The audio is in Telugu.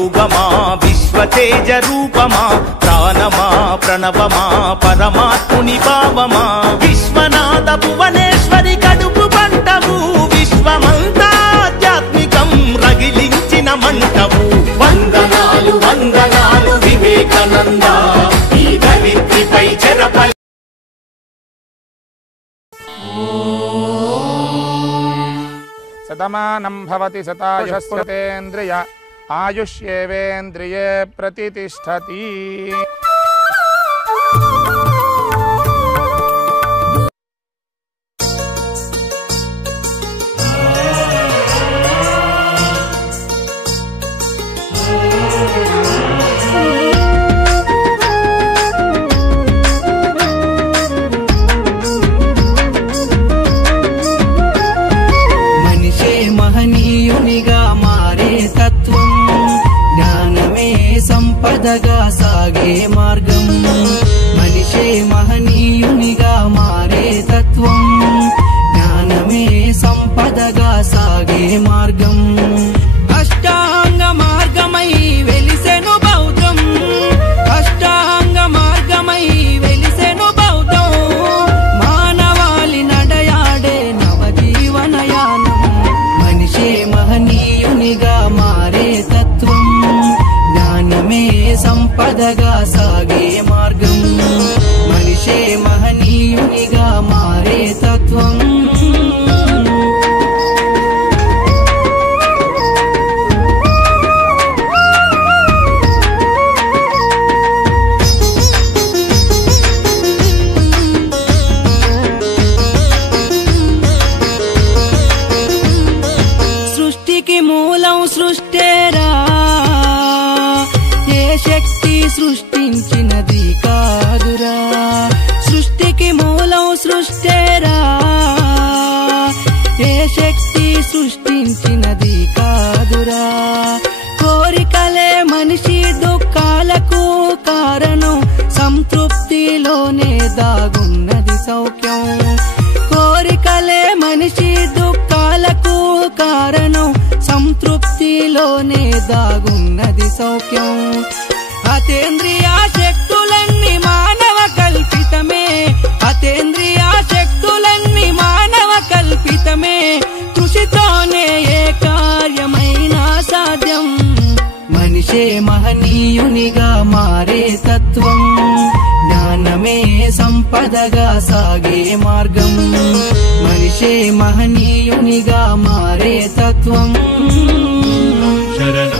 యోగమా విశ్వతేజ రూపమా ప్రాణమా ప్రణవమా పరమాత్ముని భావమా విశ్వనాథ భువనేశ్వరి కడుపు పంటవు విశ్వమంతా ఆధ్యాత్మికం రగిలించిన మంటవు వందనాలు వందనాలు వివేకానంద ఈ ధరిత్రిపై చెరపై శతమానం భవతి శతాయుష్యేంద్రియ ఆయుష్యేవేంద్రియే ప్రతిష్టతి. సంపదగా సాగే మార్గం మనిషే మహనీయునిగా మారే తత్వం జ్ఞానమే సంపదగా సాగే మార్గం అష్టాంగ మార్గమై వెలిసెను బౌద్ధం అష్టాంగ మార్గమై వెలిసెను బౌద్ధం మానవాళి నడయాడే నవజీవనయానం మనిషే మహనీయునిగా మారే తత్వం జ్ఞానమే సంపదగా సాగే మార్గం మనిషే మహనీయునిగా మారే తత్వం సృష్టికి మూలం సృష్టేరా శక్తి సృష్టించినది కాదురా సృష్టికి మూలం సృష్టేరా ఏ శక్తి సృష్టించినది కాదురా కోరికలే మనిషి దుఃఖాలకు కారణం సంతృప్తిలోనే దాగున్నది సౌఖ్యం కోరికలే మనిషి దుఃఖాలకు కారణం సంతృప్తిలోనే దాగున్నది సౌఖ్యం అతేంద్రియ శక్తులన్నీ మానవ కల్పితమే అతేంద్రియ శక్తులన్నీ మానవ కల్పితమే కృషితోనే ఏ కార్యమైనా సాధ్యం మనిషే మహనీయునిగా మారే తత్వం జ్ఞానమే సంపదగా సాగే మార్గం మనిషే మహనీయునిగా మారే తత్వం శరణం